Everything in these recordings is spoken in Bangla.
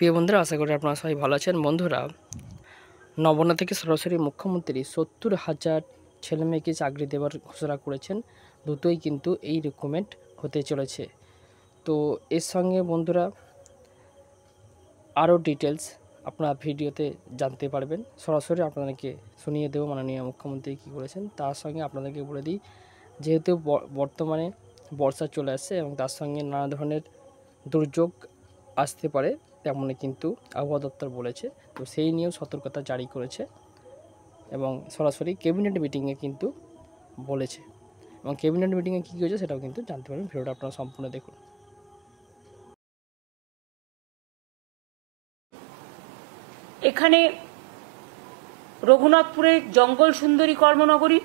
প্রিয় বন্ধুরা, আশা করি আপনারা সবাই ভালো আছেন। বন্ধুরা, নবান্ন থেকে সরাসরি মুখ্যমন্ত্রী ৭০,০০০ ছেলেমেয়েকে চাকরি দেওয়ার ঘোষণা করেছেন। দ্রুতই কিন্তু এই রিক্রুটমেন্ট হতে চলেছে। তো এর সঙ্গে বন্ধুরা আরও ডিটেলস আপনারা ভিডিওতে জানতে পারবেন। সরাসরি আপনাদেরকে শুনিয়ে দেবো মাননীয় মুখ্যমন্ত্রী কী করেছেন। তার সঙ্গে আপনাদেরকে বলে দিই, যেহেতু বর্তমানে বর্ষা চলে আসছে এবং তার সঙ্গে নানা ধরনের দুর্যোগ আসতে পারে, তেমনই কিন্তু আবহাওয়া দপ্তর বলেছে। তো সেই নিয়েও সতর্কতা জারি করেছে এবং সরাসরি ক্যাবিনেট মিটিংয়ে কিন্তু বলেছে। এবং ক্যাবিনেট মিটিংয়ে কী হয়েছে সেটাও কিন্তু জানতে পারবেন। ভিডিওটা আপনারা সম্পূর্ণ দেখুন। এখানে রঘুনাথপুরের জঙ্গল সুন্দরী কর্মনগরী,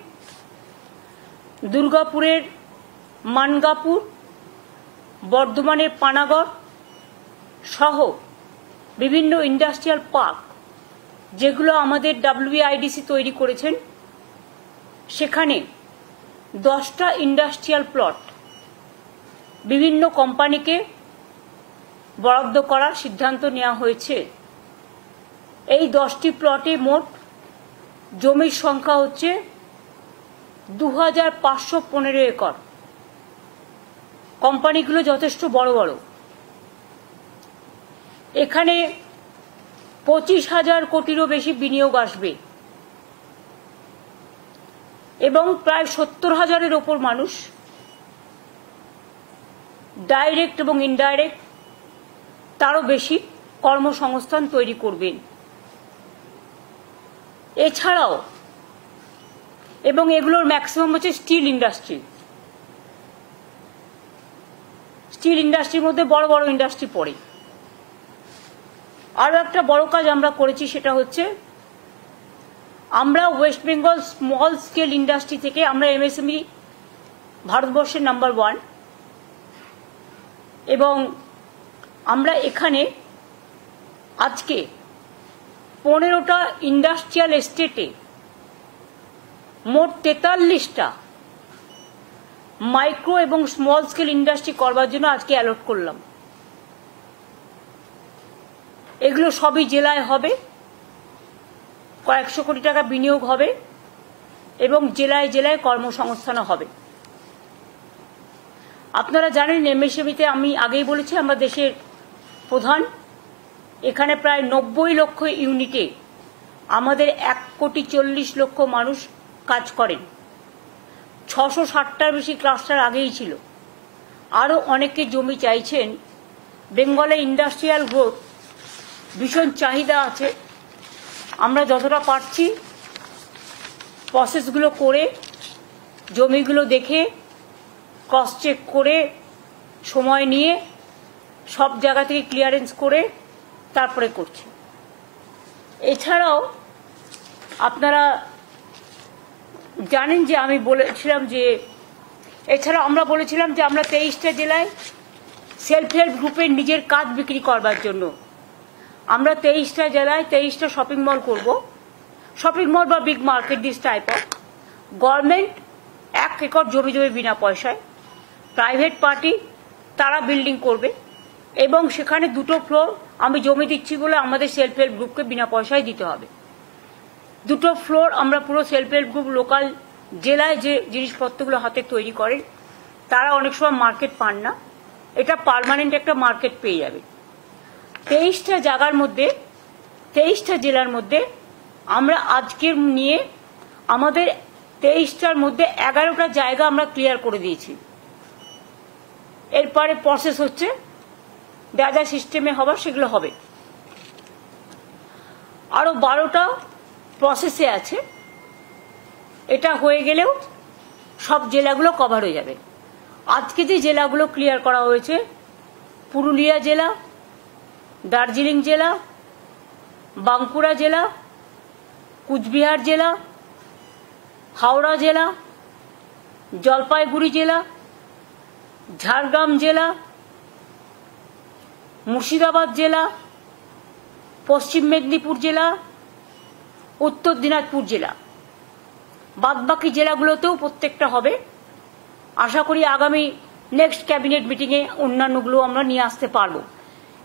দুর্গাপুরের মানগাপুর, বর্ধমানের পানাগড় সহ বিভিন্ন ইন্ডাস্ট্রিয়াল পার্ক যেগুলো আমাদের WBIDC তৈরি করেছেন, সেখানে 10টা ইন্ডাস্ট্রিয়াল প্লট বিভিন্ন কোম্পানিকে বরাদ্দ করার সিদ্ধান্ত নেওয়া হয়েছে। এই 10টি প্লটে মোট জমির সংখ্যা হচ্ছে 2515 একর। কোম্পানিগুলো যথেষ্ট বড় বড়। এখানে 25,000 কোটিরও বেশি বিনিয়োগ আসবে এবং প্রায় 70,000-এর ওপর মানুষ ডাইরেক্ট এবং ইনডাইরেক্ট তারও বেশি কর্মসংস্থান তৈরি করবেন। এছাড়াও এবং এগুলোর ম্যাক্সিমাম হচ্ছে স্টিল ইন্ডাস্ট্রি। স্টিল ইন্ডাস্ট্রির মধ্যে বড় বড় ইন্ডাস্ট্রি পড়ে। আরও একটা বড় কাজ আমরা করেছি, সেটা হচ্ছে আমরা West Bengal small scale industry থেকে আমরা MSME ভারতবর্ষের নাম্বার 1 এবং আমরা এখানে আজকে 15টা ইন্ডাস্ট্রিয়াল এস্টেটে মোট 43টা মাইক্রো এবং স্মল স্কেল ইন্ডাস্ট্রি করবার জন্য আজকে অ্যালট করলাম। এগুলো সবই জেলায় হবে, কয়েকশো কোটি টাকা বিনিয়োগ হবে এবং জেলায় জেলায় কর্মসংস্থানও হবে। আপনারা জানেন MSME-তে আমি আগেই বলেছি আমরা দেশের প্রধান। এখানে প্রায় 90 লক্ষ ইউনিটে আমাদের 1,40,00,000 মানুষ কাজ করেন। 660টার বেশি ক্লাস্টার আগেই ছিল। আরও অনেকে জমি চাইছেন। বেঙ্গলে ইন্ডাস্ট্রিয়াল গ্রোথ ভীষণ চাহিদা আছে। আমরা যতটা পারছি প্রসেসগুলো করে, জমিগুলো দেখে, ক্রস চেক করে, সময় নিয়ে সব জায়গা থেকে ক্লিয়ারেন্স করে তারপরে করছি। এছাড়াও আপনারা জানেন যে আমি বলেছিলাম যে আমরা বলেছিলাম যে আমরা 23টা জেলায় সেলফ হেল্প গ্রুপের নিজের কাজ বিক্রি করবার জন্য আমরা 23টা জেলায় 23টা শপিং মল করব। শপিং মল বা big market, this type of. Government 1 acre জমি দেবে বিনা পয়সায়, প্রাইভেট পার্টি তারা বিল্ডিং করবে এবং সেখানে 2টো ফ্লোর আমি জমি দিচ্ছি বলে আমাদের সেলফ হেল্প গ্রুপকে বিনা পয়সায় দিতে হবে। 2টো ফ্লোর আমরা পুরো সেলফ হেল্প গ্রুপ লোকাল জেলায় যে জিনিসপত্রগুলো হাতে তৈরি করেন তারা অনেক সময় মার্কেট পান না, এটা পার্মানেন্ট একটা মার্কেট পেয়ে যাবে। 23টা জায়গার মধ্যে 23টা জেলার মধ্যে আমরা আজকের নিয়ে আমাদের 23টার মধ্যে 11টা জায়গা আমরা ক্লিয়ার করে দিয়েছি। এরপরে প্রসেস হচ্ছে যা যা সিস্টেমে হবার সেগুলো হবে। আরো 12টা প্রসেসে আছে। এটা হয়ে গেলেও সব জেলাগুলো কভার হয়ে যাবে। আজকে যে জেলাগুলো ক্লিয়ার করা হয়েছে, পুরুলিয়া জেলা, দার্জিলিং জেলা, বাঁকুড়া জেলা, কুচবিহার জেলা, হাওড়া জেলা, জলপাইগুড়ি জেলা, ঝাড়গ্রাম জেলা, মুর্শিদাবাদ জেলা, পশ্চিম মেদিনীপুর জেলা, উত্তর দিনাজপুর জেলা। বাদবাকি জেলাগুলোতেও প্রত্যেকটা হবে। আশা করি আগামী নেক্সট ক্যাবিনেট মিটিংয়ে অন্যান্যগুলো আমরা নিয়ে আসতে পারবো।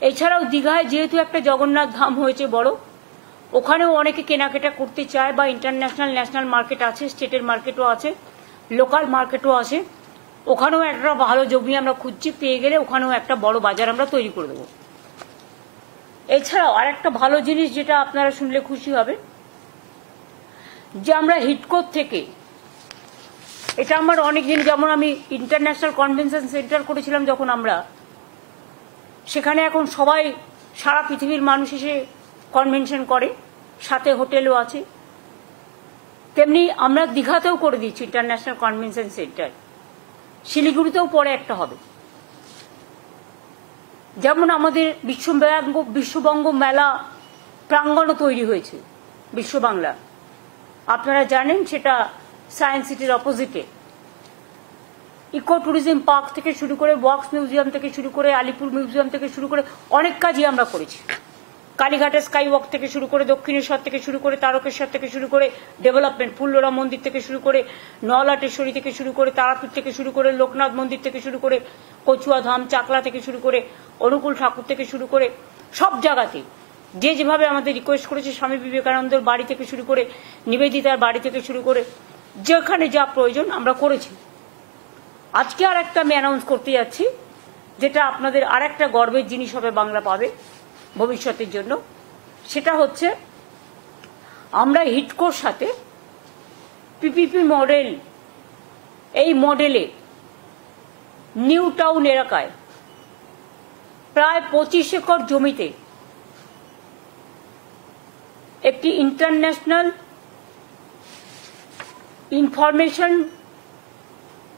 এছাড়াও দীঘায় যেহেতু একটা জগন্নাথ ধাম হয়েছে বড়, ওখানেও অনেকে কেনাকাটা করতে চায়, বা ইন্টারন্যাশনাল ন্যাশনাল মার্কেট আছে, স্টেটের মার্কেটও আছে, লোকাল মার্কেটও আছে। ওখানেও একটা ভালো জমি আমরা খুঁজছি, পেয়ে গেলে ওখানেও একটা বড় বাজার আমরা তৈরি করে দেবো। এছাড়াও আর একটা ভালো জিনিস যেটা আপনারা শুনলে খুশি হবে, যে আমরা হিডকোর থেকে, এটা আমার অনেক দিন, যেমন আমি ইন্টারন্যাশনাল কনভেনশন সেন্টার করেছিলাম যখন আমরা, সেখানে এখন সবাই সারা পৃথিবীর মানুষ এসে কনভেনশন করে, সাথে হোটেলও আছে। তেমনি আমরা দীঘাতেও করে দিচ্ছি ইন্টারন্যাশনাল কনভেনশন সেন্টার, শিলিগুড়িতেও পরে একটা হবে। যেমন আমাদের বিশ্ববঙ্গ মেলা প্রাঙ্গণও তৈরি হয়েছে বিশ্ববাংলা, আপনারা জানেন, সেটা সায়েন্স সিটির অপোজিটে। ইকো ট্যুরিজম পার্ক থেকে শুরু করে, বক্স মিউজিয়াম থেকে শুরু করে, আলিপুর মিউজিয়াম থেকে শুরু করে অনেক কাজই আমরা করেছি। কালীঘাটের স্কাই ওয়াক থেকে শুরু করে, দক্ষিণেশ্বর থেকে শুরু করে, তারকেশ্বর থেকে শুরু করে ডেভেলপমেন্ট, ফুল্লরা মন্দির থেকে শুরু করে, নলাটেশ্বরী থেকে শুরু করে, তারাপীঠ থেকে শুরু করে, লোকনাথ মন্দির থেকে শুরু করে, কচুয়া ধাম, চাকলা থেকে শুরু করে, অনুকূল ঠাকুর থেকে শুরু করে, সব জায়গাতে যে যেভাবে আমাদের রিকোয়েস্ট করেছে, স্বামী বিবেকানন্দের বাড়ি থেকে শুরু করে, নিবেদিতার বাড়ি থেকে শুরু করে, যেখানে যা প্রয়োজন আমরা করেছি। আজকে আর একটা আমি অ্যানাউন্স করতে যাচ্ছি, যেটা আপনাদের আর একটা গর্বের জিনিস হবে, বাংলা পাবে ভবিষ্যতের জন্য। সেটা হচ্ছে, আমরা হিডকোর সাথে পিপিপি মডেল, এই মডেলে নিউ টাউন এলাকায় প্রায় 25 একর জমিতে একটি international information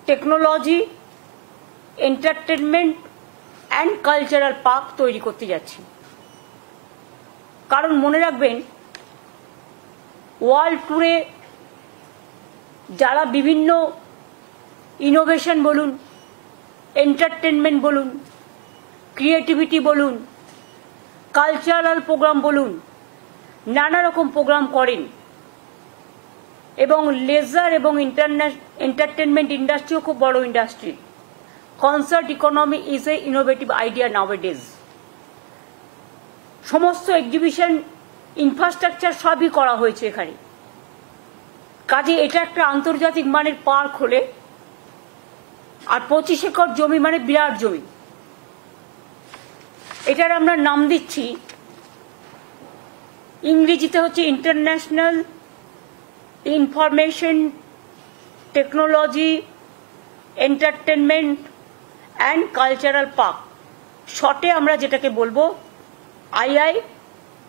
technology, entertainment and cultural park তৈরি করতে যাচ্ছি। কারণ মনে রাখবেন, ওয়ার্ল্ড ট্যুরে যারা বিভিন্ন ইনোভেশন বলুন, এন্টারটেনমেন্ট বলুন, ক্রিয়েটিভিটি বলুন, কালচারাল প্রোগ্রাম বলুন, নানা রকম প্রোগ্রাম করেন, এবং লেজার এবং এন্টারটেনমেন্ট ইন্ডাস্ট্রিও খুব বড় industry. Concert economy is a innovative idea নাওয়াডেজ। সমস্ত এক্সিবিশন ইনফ্রাস্ট্রাকচার সবই করা হয়েছে এখানে। কাজে এটা একটা আন্তর্জাতিক মানের পার্ক হলে, আর 25 একর জমি মানে বিরাট জমি। এটার আমরা নাম দিচ্ছি, ইংরেজিতে হচ্ছে international information technology entertainment and cultural park, শর্টে আমরা যেটাকে বলবো আইআই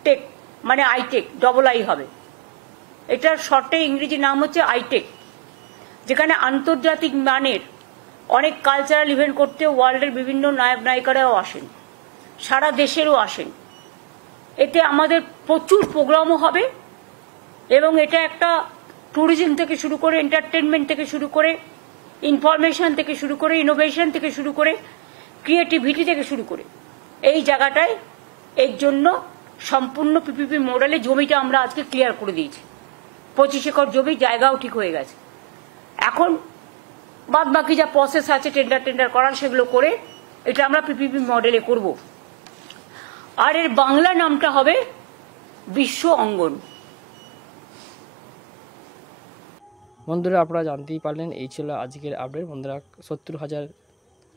টেক, মানে আইটেক, ডবল আই হবে। এটার শর্টে ইংরেজি নাম হচ্ছে আইটেক, যেখানে আন্তর্জাতিক মানের অনেক কালচারাল ইভেন্ট করতে ওয়ার্ল্ডের বিভিন্ন নায়ক নায়িকারাও আসেন, সারা দেশেরও আসেন। এতে আমাদের প্রচুর প্রোগ্রামও হবে, এবং এটা একটা ট্যুরিজম থেকে শুরু করে, এন্টারটেনমেন্ট থেকে শুরু করে, ইনফরমেশন থেকে শুরু করে, ইনোভেশন থেকে শুরু করে, ক্রিয়েটিভিটি থেকে শুরু করে, এই জায়গাটায় এর জন্য সম্পূর্ণ পিপিপি মডেলে জমিটা আমরা আজকে ক্লিয়ার করে দিয়েছি। 25 একর জমি, জায়গাও ঠিক হয়ে গেছে। এখন বাদ বাকি যা প্রসেস আছে টেন্ডার করার, সেগুলো করে এটা আমরা পিপিপি মডেলে করব। আর এর বাংলা নামটা হবে বিশ্ব অঙ্গন। বন্ধুরা, আপনারা জানতেই পারলেন, এই ছিল আজকের আপডেট। বন্ধুরা, 70,000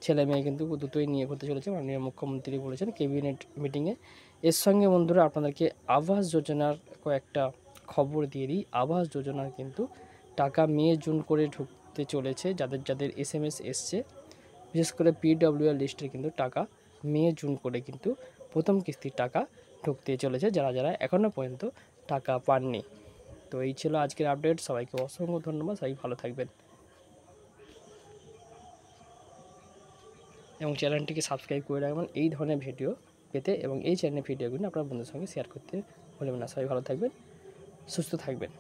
ছেলে মেয়ে কিন্তু দুটোই নিয়ে করতে চলেছে, মাননীয় মুখ্যমন্ত্রী বলেছেন ক্যাবিনেট মিটিংয়ে। এর সঙ্গে বন্ধুরা আপনাদেরকে আবাস যোজনার কয়েকটা খবর দিয়ে দিই। আবাস যোজনার কিন্তু টাকা মে জুন করে ঢুকতে চলেছে। যাদের SMS এসছে, বিশেষ করে PWR লিস্টের কিন্তু টাকা মে জুন করে কিন্তু প্রথম কিস্তির টাকা ঢুকতে চলেছে, যারা এখনও পর্যন্ত টাকা পাননি। তো এই ছিল আজকের আপডেট। সবাইকে অসংখ্য ধন্যবাদ, সবাই ভালো থাকবেন এবং চ্যানেলটিকে সাবস্ক্রাইব করে রাখবেন এই ধরনের ভিডিও পেতে, এবং এই চ্যানেলের ভিডিওগুলো আপনার বন্ধুদের সঙ্গে শেয়ার করতে ভুলবেন না। সবাই ভালো থাকবেন, সুস্থ থাকবেন।